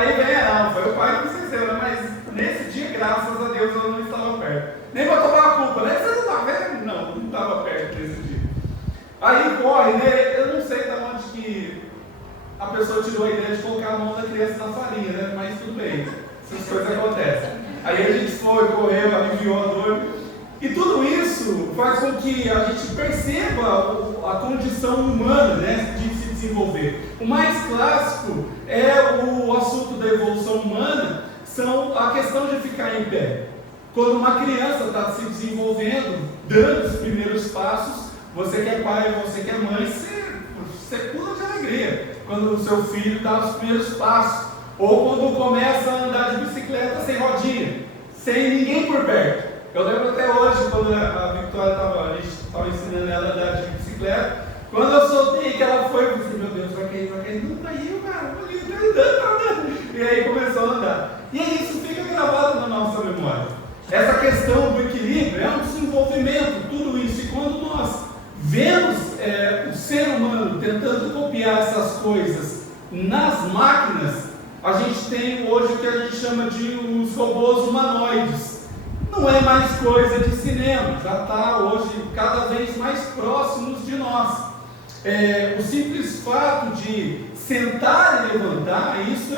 Aí vem, não, foi o pai que esqueceu, né? Mas nesse dia, graças a Deus, eu não estava perto. Nem para tomar a culpa, né? Você não está vendo? Não estava perto nesse dia. Aí corre, né? Eu não sei de onde que a pessoa tirou a ideia de colocar a mão da criança na farinha, né? Mas tudo bem, essas coisas acontecem. Aí a gente foi, correu, aliviou a dor. E tudo isso faz com que a gente perceba a condição humana, né, de se desenvolver. O mais clássico é o assunto da evolução humana, são a questão de ficar em pé. Quando uma criança está se desenvolvendo, dando os primeiros passos, você que é pai, você que é mãe, você pula de alegria quando o seu filho dá os primeiros passos, ou quando começa a andar de bicicleta sem rodinha, sem ninguém por perto. Eu lembro até hoje, quando a Victoria a gente estava ensinando ela a andar de bicicleta, quando eu soltei que ela foi, eu falei, meu Deus, vai cair, não caiu, cara, tá andando. E aí começou a andar. E aí isso fica gravado na nossa memória. Essa questão do equilíbrio é um desenvolvimento, tudo isso. E quando nós vemos o ser humano tentando copiar essas coisas nas máquinas, a gente tem hoje o que a gente chama de os robôs humanoides. Não é mais coisa de cinema, já está hoje cada vez mais próximos de nós. O simples fato de sentar e levantar, isso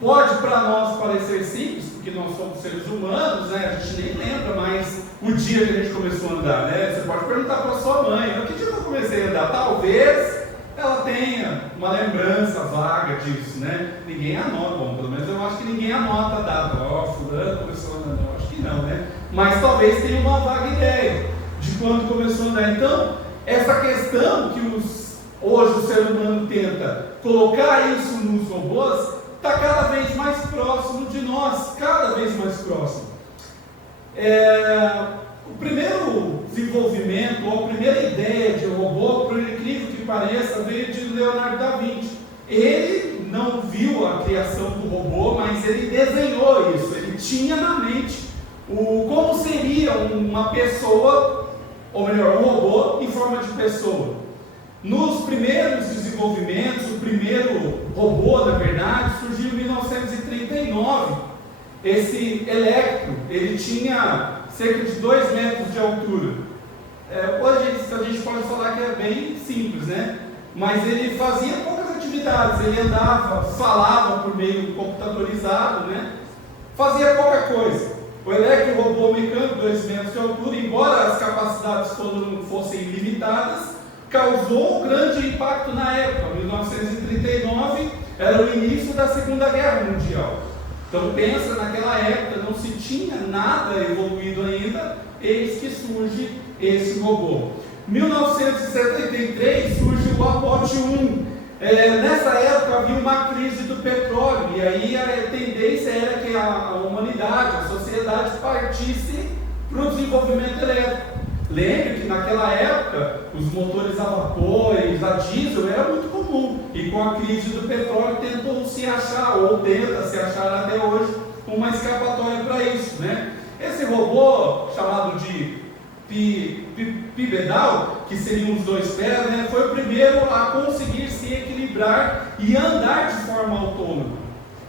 pode para nós parecer simples, porque nós somos seres humanos, né? A gente nem lembra mais o dia que a gente começou a andar, né? Você pode perguntar para sua mãe, que dia que eu comecei a andar? Talvez ela tenha uma lembrança vaga disso, né? Ninguém anota, bom, pelo menos eu acho que ninguém anota a data. Fulano começou a andar, eu acho que não, né? Mas talvez tenha uma vaga ideia de quando começou a andar. Então, essa questão que hoje o ser humano tenta colocar isso nos robôs, está cada vez mais próximo de nós, cada vez mais próximo. O primeiro desenvolvimento, ou a primeira ideia de robô, por incrível que pareça, veio de Leonardo da Vinci. Ele não viu a criação do robô, mas ele desenhou isso, ele tinha na mente como seria uma pessoa, ou melhor, um robô em forma de pessoa. Nos primeiros desenvolvimentos, o primeiro robô, na verdade, surgiu em 1939. Esse Electro, ele tinha cerca de 2 metros de altura. Hoje a gente pode falar que é bem simples, né? Mas ele fazia poucas atividades, ele andava, falava por meio computadorizado, né? Fazia pouca coisa. O Electro, robô mecânico, 2 metros de altura, embora as capacidades todas não fossem limitadas, causou um grande impacto na época. 1939 era o início da Segunda Guerra Mundial. Então pensa, naquela época não se tinha nada evoluído ainda, eis que surge esse robô. 1973 surge o Apollo 1. Nessa época havia uma crise do petróleo, e aí a tendência era que a humanidade, a sociedade partisse para o desenvolvimento elétrico. Lembre que naquela época os motores a vapor, a diesel era muito comum, e com a crise do petróleo tentou se achar, ou tenta se achar até hoje, uma escapatória para isso, né? Esse robô, chamado de bipedal, que seriam os 2 pés, né, foi o primeiro a conseguir se equilibrar e andar de forma autônoma.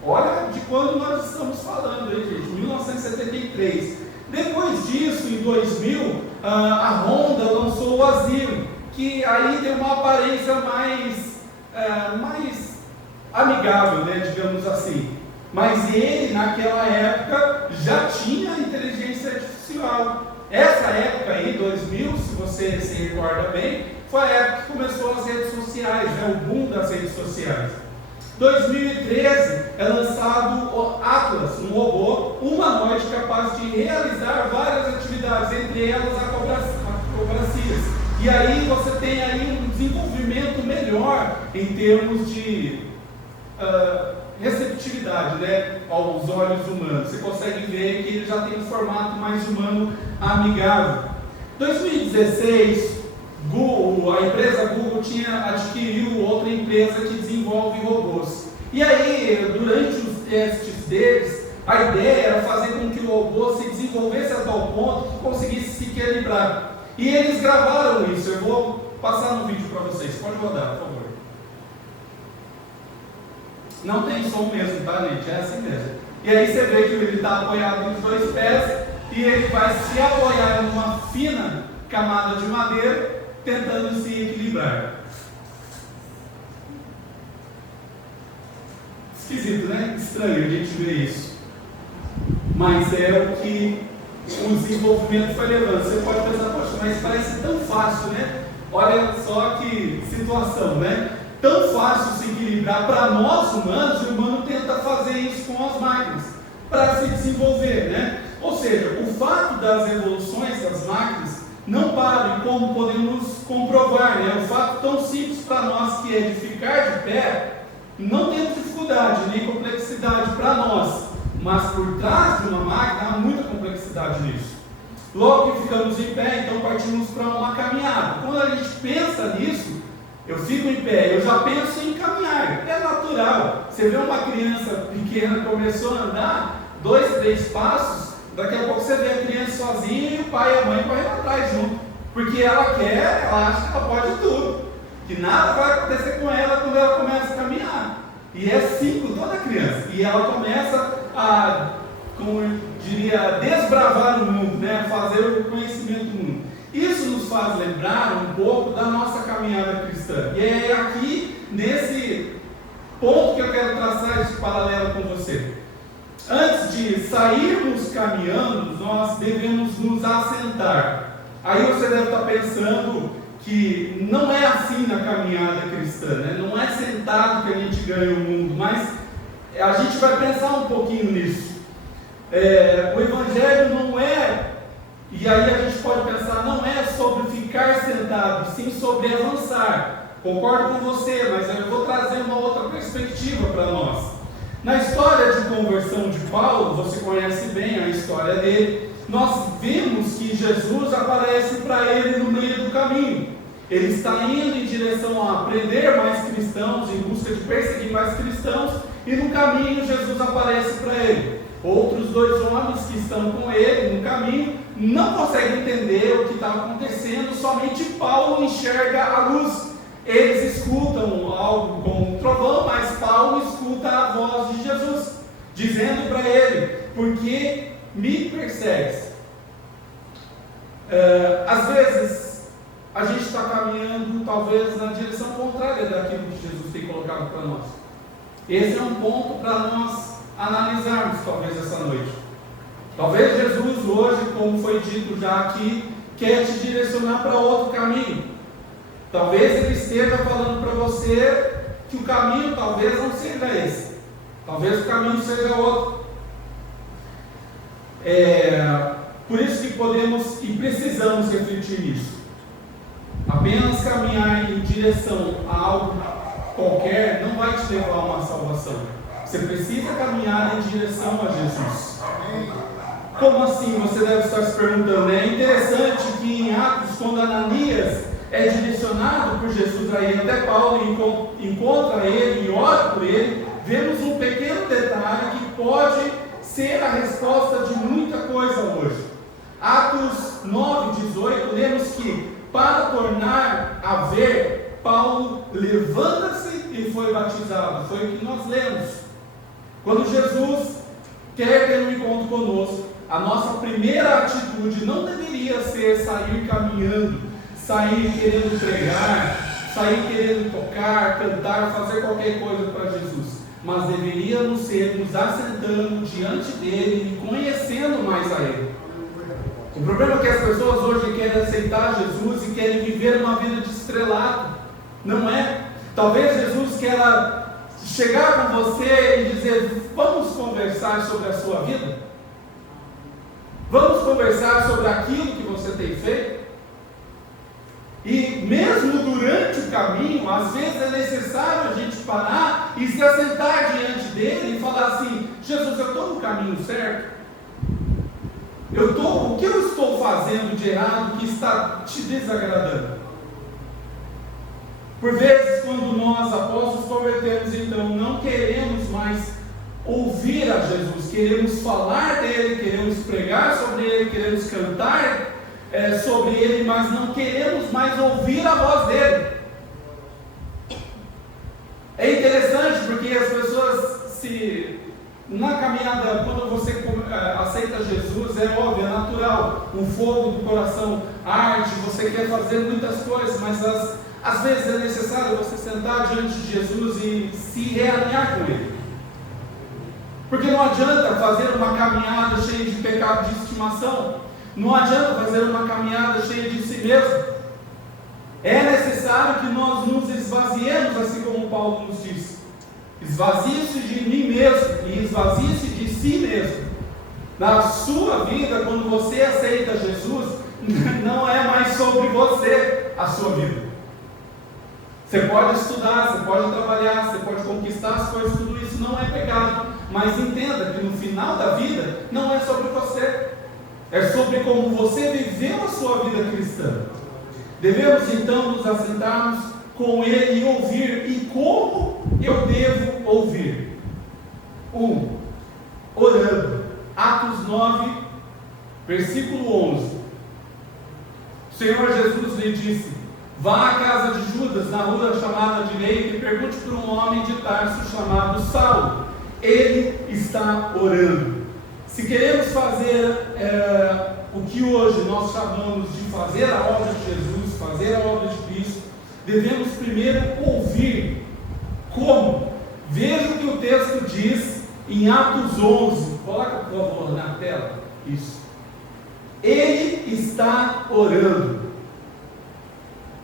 Olha de quando nós estamos falando, hein, gente? 1973. Depois disso, em 2000, a Honda lançou o Aziro, que aí tem uma aparência mais amigável, né, digamos assim. Mas ele, naquela época, já tinha inteligência artificial. Essa época aí, 2000, se você se recorda bem, foi a época que começou as redes sociais, né, o boom das redes sociais. 2013 é lançado o Atlas, um robô humanoide capaz de realizar várias atividades, entre elas acrobacias. E aí você tem aí um desenvolvimento melhor em termos de receptividade, né, aos olhos humanos. Você consegue ver que ele já tem um formato mais humano amigável. 2016, a empresa Google adquiriu outra empresa que desenvolve robôs. E aí, durante os testes deles, a ideia era fazer com que o robô se desenvolvesse a tal ponto que conseguisse se equilibrar. E eles gravaram isso. Eu vou passar no vídeo para vocês. Pode rodar, por favor. Não tem som mesmo, tá, gente? É assim mesmo. E aí você vê que ele está apoiado nos dois pés e ele vai se apoiar numa fina camada de madeira, tentando se equilibrar. Esquisito, né? Estranho a gente ver isso. Mas é o que o desenvolvimento foi levando. Você pode pensar, poxa, mas parece tão fácil, né? Olha só que situação, né? Tão fácil se equilibrar para nós humanos, o humano tenta fazer isso com as máquinas, para se desenvolver, né? Ou seja, o fato das evoluções das máquinas não param, e como podemos comprovar, né? O fato tão simples para nós que é de ficar de pé, não temos dificuldade nem complexidade para nós, mas por trás de uma máquina há muita complexidade nisso. Logo que ficamos em pé, então partimos para uma caminhada. Quando a gente pensa nisso, eu fico em pé, eu já penso em caminhar, é natural. Você vê uma criança pequena começou a andar, 2, 3 passos, daqui a pouco você vê a criança sozinha e o pai e a mãe correndo atrás junto, porque ela quer, ela acha que ela pode tudo, que nada vai acontecer com ela quando ela começa a caminhar. E é assim com toda criança, e ela começa a, como eu diria, desbravar o mundo, né? Fazer o conhecimento do mundo. Isso nos faz lembrar um pouco da nossa caminhada cristã. E é aqui, nesse ponto, que eu quero traçar esse paralelo com você. Antes de sairmos caminhando, nós devemos nos assentar. Aí você deve estar pensando que não é assim na caminhada cristã, né? Não é sentado que a gente ganha o mundo, mas a gente vai pensar um pouquinho nisso. O Evangelho não é, e aí a gente pode pensar, não é sobre ficar sentado, sim sobre avançar. Concordo com você, mas eu vou trazer uma outra perspectiva para nós. Na história de conversão de Paulo, você conhece bem a história dele, nós vimos que Jesus aparece para ele no meio do caminho. Ele está indo em direção a aprender mais cristãos, em busca de perseguir mais cristãos, e no caminho Jesus aparece para ele. Outros 2 homens que estão com ele no caminho não conseguem entender o que está acontecendo, somente Paulo enxerga a luz. Eles escutam algo como um trovão, mas Paulo escuta a voz de Jesus, dizendo para ele: por que me persegues? Às vezes, a gente está caminhando talvez na direção contrária daquilo que Jesus tem colocado para nós. Esse é um ponto para nós analisarmos talvez essa noite. Talvez Jesus hoje, como foi dito já aqui, quer te direcionar para outro caminho. Talvez ele esteja falando para você que o caminho talvez não seja esse. Talvez o caminho seja outro. Por isso que podemos e precisamos refletir nisso. Apenas caminhar em direção a algo qualquer não vai te levar a uma salvação. Você precisa caminhar em direção a Jesus. Como assim? Você deve estar se perguntando. É interessante que em Atos, quando Ananias é direcionado por Jesus aí, até Paulo encontra ele e ora por ele, vemos um pequeno detalhe que pode ser a resposta de muita coisa hoje. Atos 9:18, lemos que para tornar a ver, Paulo levanta-se e foi batizado. Foi o que nós lemos. Quando Jesus quer ter um encontro conosco, a nossa primeira atitude não deveria ser sair caminhando, sair querendo pregar, sair querendo tocar, cantar, fazer qualquer coisa para Jesus, mas deveríamos ser nos assentando diante dele e conhecendo mais a ele. O problema é que as pessoas hoje querem aceitar Jesus e querem viver uma vida de estrelato. Não é? Talvez Jesus queira chegar com você e dizer: vamos conversar sobre a sua vida? Vamos conversar sobre aquilo que você tem feito? E mesmo durante o caminho, às vezes é necessário a gente parar e se assentar diante dele e falar assim: Jesus, eu estou no caminho certo? O que eu estou fazendo de errado que está te desagradando? Por vezes, quando nós, após nos convertermos, então, não queremos mais ouvir a Jesus, queremos falar dele, queremos pregar sobre ele, queremos cantar sobre ele, mas não queremos mais ouvir a voz dele. É interessante porque as pessoas caminhada, quando você aceita Jesus, é óbvio, é natural. O fogo do coração arde, você quer fazer muitas coisas, mas às vezes é necessário você sentar diante de Jesus e se realinhar com Ele. Porque não adianta fazer uma caminhada cheia de pecado de estimação, não adianta fazer uma caminhada cheia de si mesmo. É necessário que nós nos esvaziemos, assim como Paulo nos diz. Esvazie-se de mim mesmo e esvazie-se de si mesmo. Na sua vida, quando você aceita Jesus, não é mais sobre você a sua vida. Você pode estudar, você pode trabalhar, você pode conquistar as coisas, tudo isso não é pecado. Mas entenda que no final da vida, não é sobre você. É sobre como você viveu a sua vida cristã. Devemos então nos assentarmos com Ele e ouvir. E como eu devo ouvir? 1. Orando. Atos 9, versículo 11. O Senhor Jesus lhe disse: vá à casa de Judas, na rua chamada Direita, e pergunte por um homem de Tarso chamado Saulo. Ele está orando. Se queremos fazer o que hoje nós chamamos de fazer a obra de Jesus, fazer a obra de Cristo, devemos primeiro ouvir. Como? Veja o que o texto diz em Atos 11. Coloca, por favor, na tela. Isso. Ele está orando.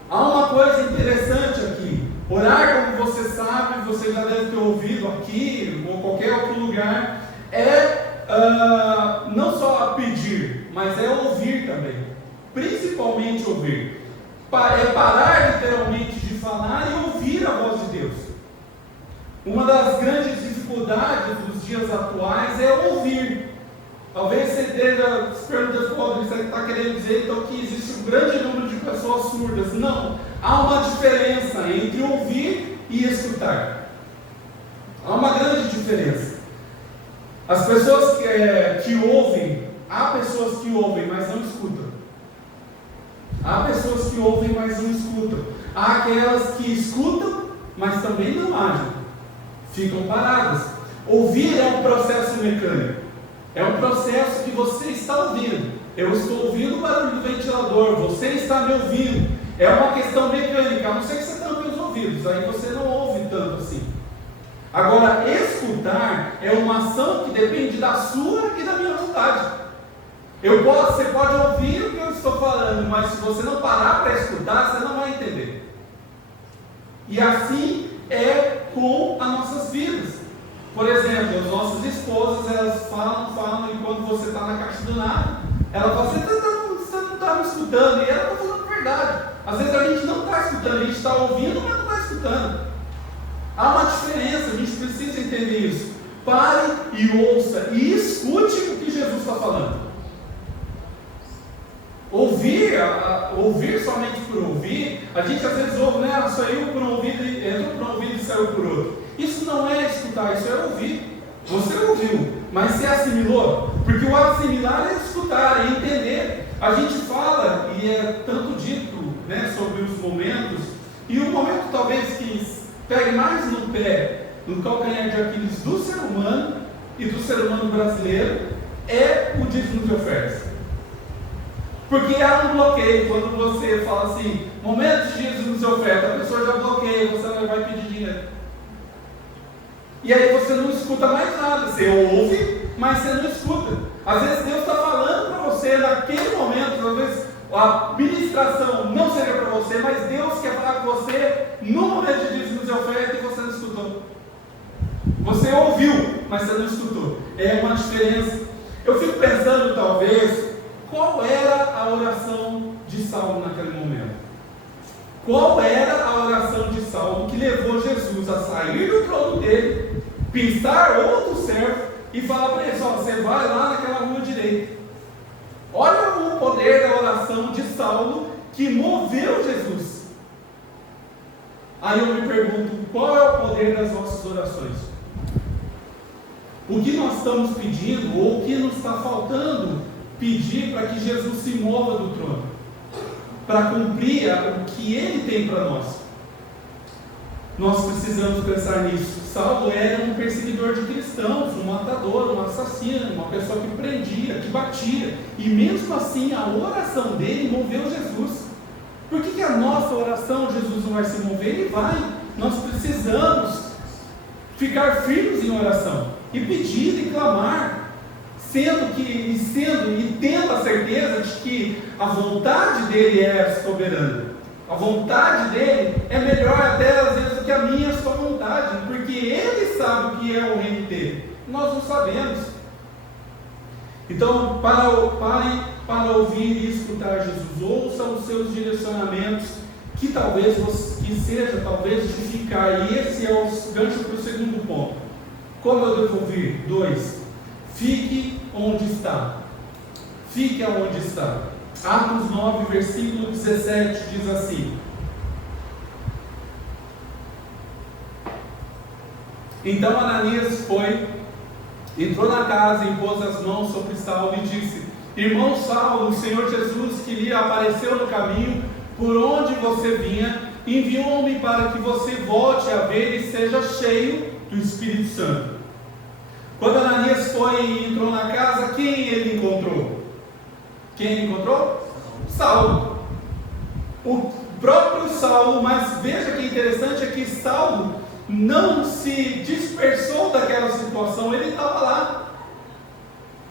Há uma coisa interessante aqui. Orar, como você sabe, você já deve ter ouvido aqui ou qualquer outro lugar, não só pedir, mas é ouvir também. Principalmente ouvir. É parar literalmente de falar e ouvir a voz de Deus. Uma das grandes dificuldades dos dias atuais é ouvir. Talvez você esteja se perguntando: você está querendo dizer então que existe um grande número de pessoas surdas? Não, há uma diferença entre ouvir e escutar. Há uma grande diferença. As pessoas que ouvem, há pessoas que ouvem, mas não escutam. Há pessoas que ouvem, mas não escutam. Há aquelas que escutam, mas também não agem, ficam paradas. Ouvir é um processo mecânico. É um processo que você está ouvindo. Eu estou ouvindo o barulho do ventilador, você está me ouvindo. É uma questão mecânica, a não ser que você tampe os ouvidos, aí você não ouve tanto assim. Agora, escutar é uma ação que depende da sua e da minha vontade. Você pode ouvir o que eu estou falando, mas se você não parar para escutar, você não vai entender. E assim é com as nossas vidas. Por exemplo, as nossas esposas, elas falam, e quando você está na caixa do nada, ela fala: você não está me escutando, e ela está falando a verdade. Às vezes a gente não está escutando, a gente está ouvindo, mas não está escutando. Há uma diferença, a gente precisa entender isso. Pare e ouça, e escute o que Jesus está falando. Ouvir somente por ouvir, a gente às vezes ouve, né? Saiu por um ouvido, entrou por um ouvido e saiu por outro. Isso não é escutar, isso é ouvir. Você ouviu, mas você assimilou? Porque o assimilar é escutar, é entender. A gente fala, e é tanto dito, né, sobre os momentos, e o momento talvez que pegue mais no pé, no calcanhar de Aquiles do ser humano e do ser humano brasileiro, é o dízimo de ofertas. Porque há um bloqueio quando você fala assim: momento de dízimo de oferta, a pessoa já bloqueia, você não vai pedir dinheiro. E aí você não escuta mais nada, você ouve, mas você não escuta. Às vezes Deus está falando para você naquele momento, às vezes a ministração não seria para você, mas Deus quer falar com você no momento de dízimo de oferta e você não escutou. Você ouviu, mas você não escutou. É uma diferença. Eu fico pensando, talvez, qual era a oração de Saulo naquele momento? Qual era a oração de Saulo que levou Jesus a sair do trono dele, pisar outro servo e falar para ele: você vai lá naquela rua direita. Olha o poder da oração de Saulo que moveu Jesus. Aí eu me pergunto: qual é o poder das nossas orações? O que nós estamos pedindo, ou o que nos está faltando pedir para que Jesus se mova do trono, para cumprir o que Ele tem para nós? nós precisamos pensar nisso. Saulo era um perseguidor de cristãos, um matador, um assassino, uma pessoa que prendia, que batia, e mesmo assim a oração dele moveu Jesus. Por que a nossa oração, Jesus não vai se mover? Ele vai. Nós precisamos ficar firmes em oração e pedir e clamar, e tendo a certeza de que a vontade dele é soberana. A vontade dele é melhor até às vezes do que a minha e a sua vontade, porque ele sabe o que é o reino dele. Nós não sabemos. Então, para ouvir e escutar Jesus, ouça os seus direcionamentos, que seja talvez de ficar. E esse é o gancho para o segundo ponto. Como eu devo ouvir? 2. Fique onde está. Fique aonde está. Atos 9, versículo 17 diz assim: Então Ananias entrou na casa, impôs as mãos sobre Saulo e disse: Irmão Saulo, o Senhor Jesus, que lhe apareceu no caminho por onde você vinha, enviou-me para que você volte a ver e seja cheio do Espírito Santo. Quando Ananias foi e entrou na casa, quem ele encontrou? Quem ele encontrou? Saulo. O próprio Saulo, mas veja que interessante é que Saulo não se dispersou daquela situação, ele estava lá.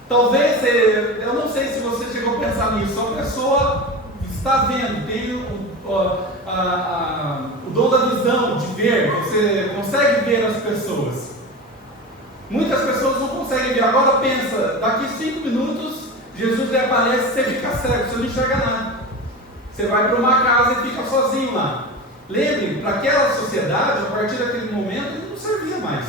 Talvez, eu não sei se você chegou a pensar nisso, a pessoa está vendo, tem o dom da visão, de ver, você consegue ver as pessoas. Muitas pessoas não conseguem ver. Agora pensa, daqui 5 minutos, Jesus lhe aparece, você fica cego, você não enxerga nada. Você vai para uma casa e fica sozinho lá. Lembre, para aquela sociedade, a partir daquele momento, ele não servia mais.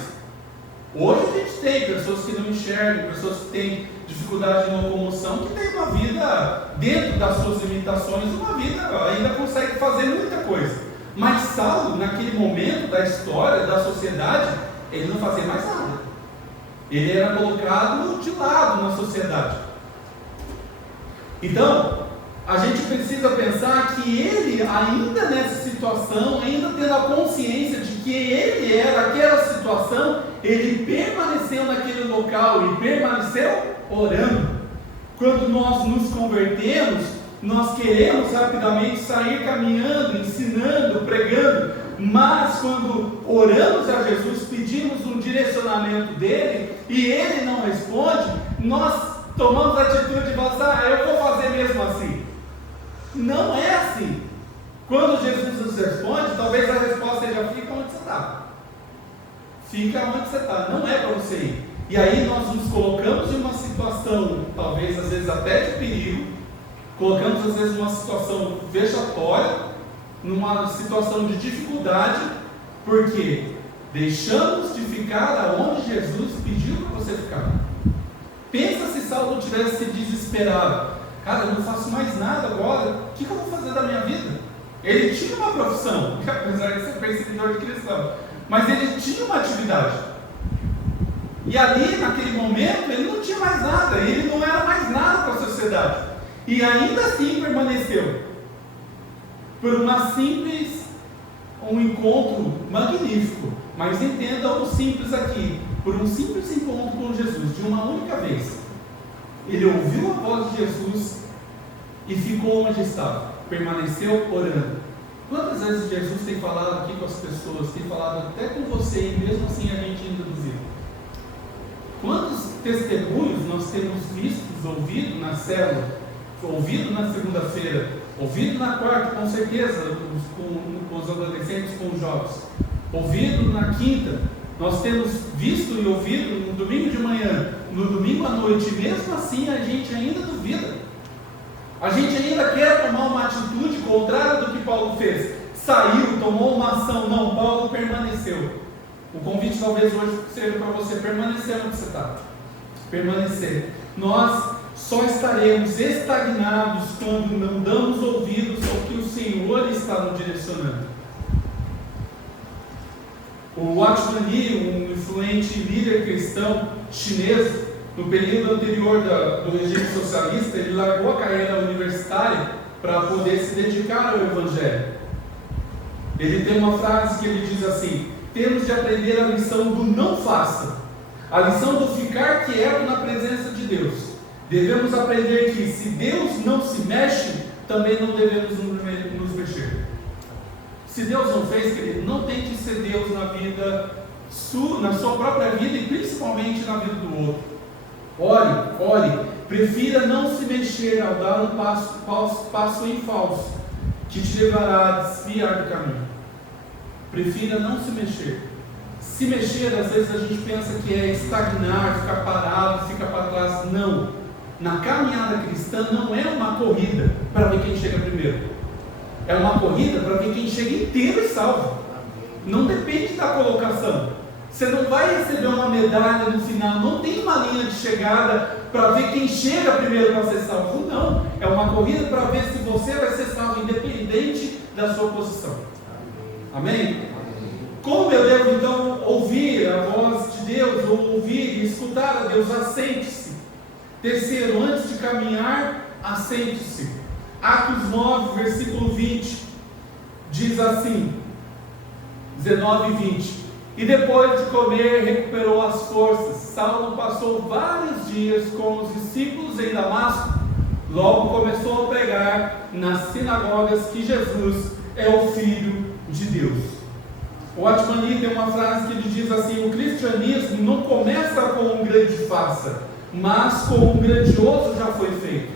Hoje a gente tem pessoas que não enxergam, pessoas que têm dificuldade de locomoção, que têm uma vida dentro das suas limitações, uma vida ainda consegue fazer muita coisa. Mas Saulo, naquele momento da história, da sociedade, ele não fazia mais nada. Ele era colocado de lado na sociedade. Então, a gente precisa pensar que ele, ainda nessa situação, ainda tendo a consciência de que ele era aquela situação, ele permaneceu naquele local e permaneceu orando. Quando nós nos convertemos, nós queremos rapidamente sair caminhando, ensinando, pregando, mas quando oramos a Jesus, pedimos um direcionamento dele e ele não responde, nós tomamos a atitude de falar: eu vou fazer mesmo assim. Não é assim. Quando Jesus nos responde, talvez a resposta seja: fica onde você está. Fica onde você está, não é para você ir. E aí nós nos colocamos em uma situação, talvez às vezes até de perigo, colocamos às vezes numa situação vexatória, numa situação de dificuldade, porque deixamos de ficar aonde Jesus pediu para você ficar. Pensa se Saulo tivesse desesperado: cara, eu não faço mais nada agora, o que eu vou fazer da minha vida? Ele tinha uma profissão, apesar de ser perseguidor de cristão, mas ele tinha uma atividade. E ali, naquele momento, ele não tinha mais nada, ele não era mais nada para a sociedade. E ainda assim permaneceu. Por um encontro magnífico. Mas entenda o simples aqui. Por um simples encontro com Jesus, de uma única vez. Ele ouviu a voz de Jesus e ficou onde estava. Permaneceu orando. Quantas vezes Jesus tem falado aqui com as pessoas, tem falado até com você, e mesmo assim a gente ainda duvida? Quantos testemunhos nós temos vistos, ouvido na célula, ouvido na segunda-feira, ouvido na quarta, com certeza, com os adolescentes, com os jovens, ouvido na quinta, nós temos visto e ouvido no domingo de manhã, no domingo à noite, e mesmo assim a gente ainda duvida. A gente ainda quer tomar uma atitude contrária do que Paulo fez. Saiu, tomou uma ação. Não, Paulo permaneceu. O convite talvez hoje seja para você permanecer onde você está. Permanecer. Nós só estaremos estagnados quando não damos ouvidos ao que o Senhor está nos direcionando. O Watchman Nee, um influente líder cristão chinês, no período anterior do regime socialista, ele largou a carreira universitária para poder se dedicar ao Evangelho. Ele tem uma frase que ele diz assim: temos de aprender a lição do não faça, a lição do ficar quieto na presença de Deus. Devemos aprender que se Deus não se mexe, também não devemos nos mexer. Se Deus não fez, querido, não tente ser Deus na vida na sua própria vida e principalmente na vida do outro. Ore, prefira não se mexer ao dar um passo em falso, que te levará a desviar do caminho. Prefira não se mexer. Se mexer, às vezes a gente pensa que é estagnar, ficar parado, ficar para trás. Não. Na caminhada cristã não é uma corrida para ver quem chega primeiro. É uma corrida para ver quem chega inteiro e salvo. Não depende da colocação. Você não vai receber uma medalha no final. Não tem uma linha de chegada para ver quem chega primeiro para ser salvo. Não. É uma corrida para ver se você vai ser salvo, independente da sua posição. Amém? Como eu devo então ouvir a voz de Deus, ou ouvir e escutar a Deus? Assente-se. Terceiro, antes de caminhar, assente-se. Atos 9, versículo 20, diz assim, 19 e 20: e depois de comer, recuperou as forças. Saulo passou vários dias com os discípulos em Damasco. Logo começou a pregar nas sinagogas que Jesus é o Filho de Deus. O Watchman Nee tem uma frase que ele diz assim: o cristianismo não começa com um grande faça, mas com um grandioso já foi feito.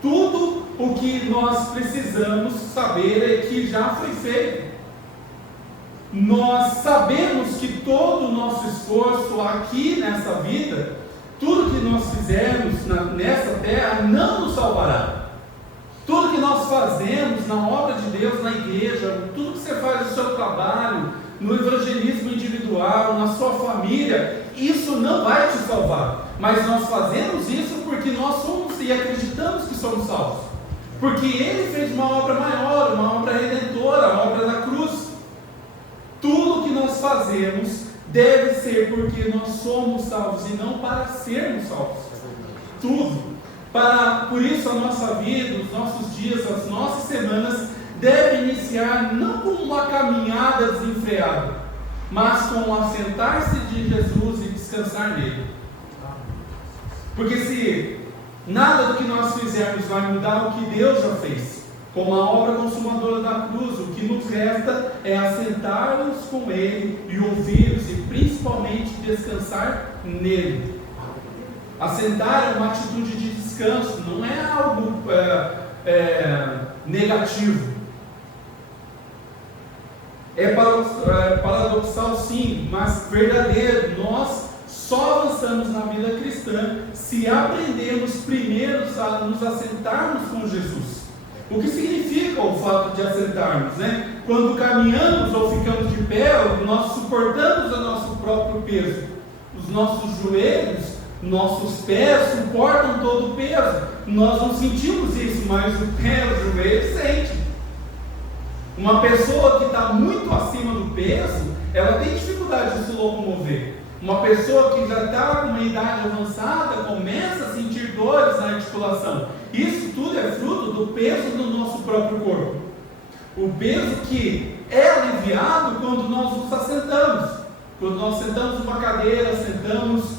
Tudo o que nós precisamos saber é que já foi feito. Nós sabemos que todo o nosso esforço aqui nessa vida, tudo que nós fizermos nessa terra não nos salvará. Tudo que nós fazemos na obra de Deus, na igreja, tudo que você faz no seu trabalho, no evangelismo individual, na sua família, isso não vai te salvar. Mas nós fazemos isso porque nós somos e acreditamos que somos salvos. Porque Ele fez uma obra maior, uma obra redentora, a obra da cruz. Tudo que nós fazemos deve ser porque nós somos salvos e não para sermos salvos. Tudo. Por isso a nossa vida, os nossos dias, as nossas semanas devem iniciar não com uma caminhada desenfreada, mas com o assentar-se de Jesus e descansar nele. Porque se nada do que nós fizermos vai mudar o que Deus já fez, como a obra consumadora da cruz, o que nos resta é assentar-nos com Ele e ouvi-los e principalmente descansar nele. Assentar é uma atitude de descanso, não é algo negativo. É paradoxal sim, mas verdadeiro. Nós só avançamos na vida cristã se aprendemos primeiro a nos assentarmos com Jesus. O que significa o fato de assentarmos, né? Quando caminhamos ou ficamos de pé, nós suportamos o nosso próprio peso. Os nossos joelhos, nossos pés suportam todo o peso. Nós não sentimos isso, mas o pé, o joelho sente. Uma pessoa que está muito acima do peso, ela tem dificuldade de se locomover. Uma pessoa que já está com uma idade avançada começa a sentir dores na articulação. Isso tudo é fruto do peso do nosso próprio corpo. O peso que é aliviado quando nós nos assentamos. Quando nós sentamos numa cadeira, sentamos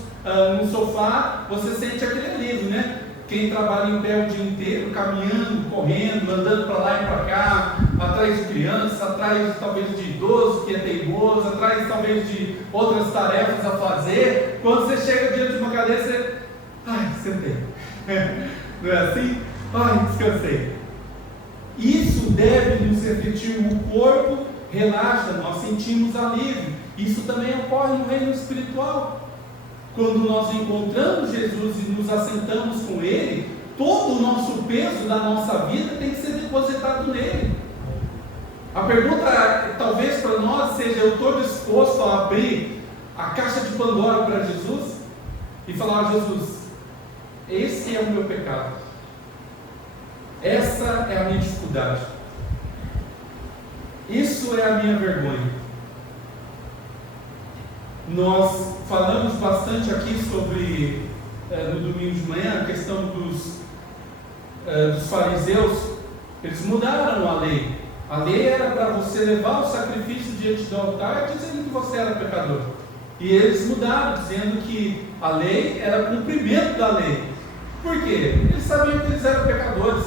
no sofá, você sente aquele alívio, né? Quem trabalha em pé o dia inteiro, caminhando, correndo, andando para lá e para cá, atrás de criança, atrás talvez de idoso que é teimoso, atrás talvez de outras tarefas a fazer, quando você chega diante de uma cadeira, você... sentei. Não é assim? Descansei. Isso deve nos refletir, o corpo relaxa, nós sentimos alívio. Isso também ocorre no reino espiritual. Quando nós encontramos Jesus e nos assentamos com Ele, todo o nosso peso da nossa vida tem que ser depositado nele. A pergunta talvez para nós seja: eu estou disposto a abrir a caixa de Pandora para Jesus e falar: Jesus, esse é o meu pecado, essa é a minha dificuldade, isso é a minha vergonha. Nós falamos bastante aqui sobre, no domingo de manhã, a questão dos fariseus. Eles mudaram a lei. A lei era para você levar o sacrifício diante do altar, dizendo que você era pecador. E eles mudaram, dizendo que a lei era cumprimento da lei. Por quê? Eles sabiam que eles eram pecadores.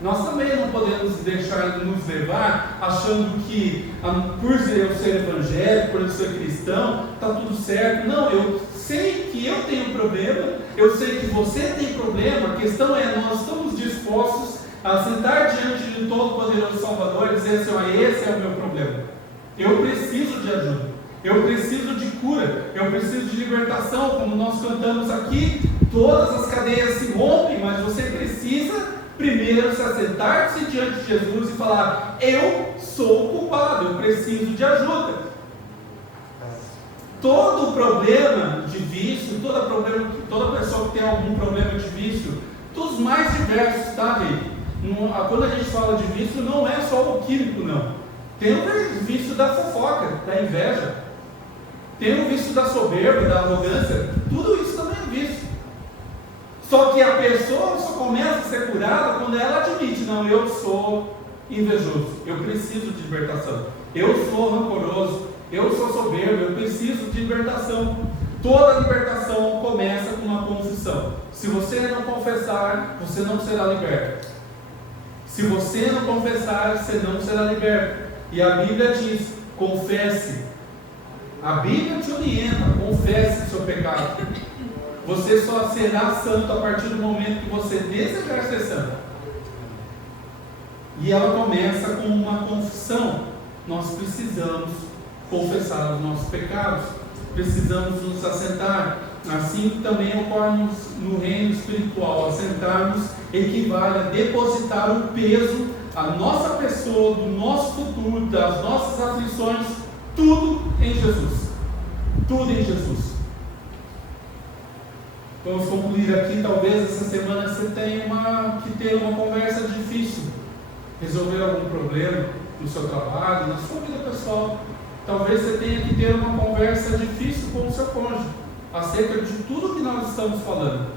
Nós também não podemos deixar nos levar achando que por eu ser evangélico, por eu ser cristão, está tudo certo. Não, eu sei que eu tenho problema, eu sei que você tem problema. A questão é, nós estamos dispostos a sentar diante de todo-poderoso Salvador e dizer assim, esse é o meu problema. Eu preciso de ajuda, eu preciso de cura, eu preciso de libertação, como nós cantamos aqui. Todas as cadeias se rompem, mas você precisa primeiro se assentar-se diante de Jesus e falar, eu sou culpado, eu preciso de ajuda. Todo problema de vício, toda pessoa que tem algum problema de vício, dos mais diversos, tá, gente? Quando a gente fala de vício, não é só o químico, não. Tem o vício da fofoca, da inveja, tem o vício da soberba, da arrogância, tudo isso também é vício. Só que a pessoa só começa a ser curada quando ela admite, não, eu sou invejoso, eu preciso de libertação, eu sou rancoroso, eu sou soberbo, eu preciso de libertação. Toda libertação começa com uma confissão. Se você não confessar, você não será liberto. Se você não confessar, você não será liberto. E a Bíblia diz, confesse. A Bíblia te orienta, confesse o seu pecado. Você só será santo a partir do momento que você desejar ser santo. E ela começa com uma confissão. Nós precisamos confessar os nossos pecados. Precisamos nos assentar. Assim também ocorre no reino espiritual. Assentar-nos equivale a depositar o peso, a nossa pessoa, do nosso futuro, das nossas aflições, tudo em Jesus. Tudo em Jesus. Vamos concluir aqui. Talvez essa semana você tenha que ter uma conversa difícil, resolver algum problema no seu trabalho, na sua vida pessoal. Talvez você tenha que ter uma conversa difícil com o seu cônjuge acerca de tudo que nós estamos falando.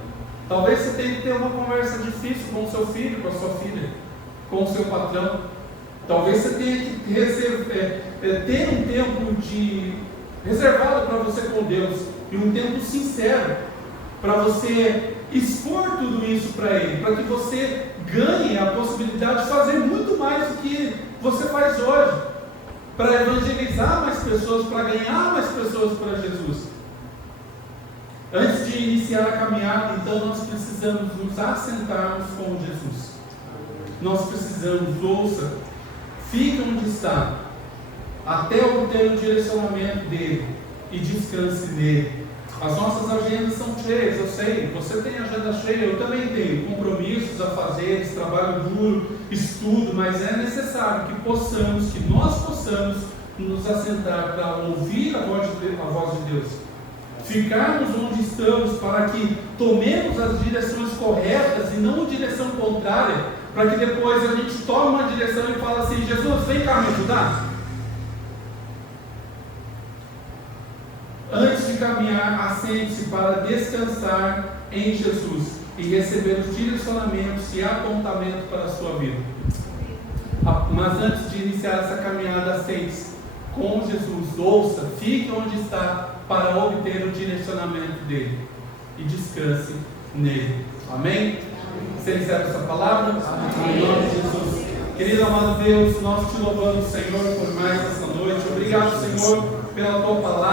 Talvez você tenha que ter uma conversa difícil com o seu filho, com a sua filha, com o seu patrão. Talvez você tenha que ter um tempo reservado para você com Deus, e um tempo sincero, para você expor tudo isso para Ele, para que você ganhe a possibilidade de fazer muito mais do que você faz hoje, para evangelizar mais pessoas, para ganhar mais pessoas para Jesus. Antes de iniciar a caminhada, então, nós precisamos nos assentarmos com Jesus. Nós precisamos, ouça, fique onde está, até obter o direcionamento dele e descanse nele. As nossas agendas são cheias, eu sei, você tem agenda cheia, eu também tenho compromissos a fazer, trabalho duro, estudo, mas é necessário que nós possamos nos assentar para ouvir a voz de Deus, ficarmos onde estamos para que tomemos as direções corretas e não a direção contrária, para que depois a gente tome uma direção e fale assim, Jesus, vem cá me ajudar. Antes de caminhar, assente-se para descansar em Jesus e receber os direcionamentos e apontamentos para a sua vida. Mas antes de iniciar essa caminhada, assente-se com Jesus, ouça, fique onde está para obter o direcionamento dele e descanse nele. Amém? Você recebe essa palavra? Amém. Em nome de Jesus. Querido amado Deus, nós te louvamos, Senhor, por mais essa noite. Obrigado, Senhor, pela tua palavra.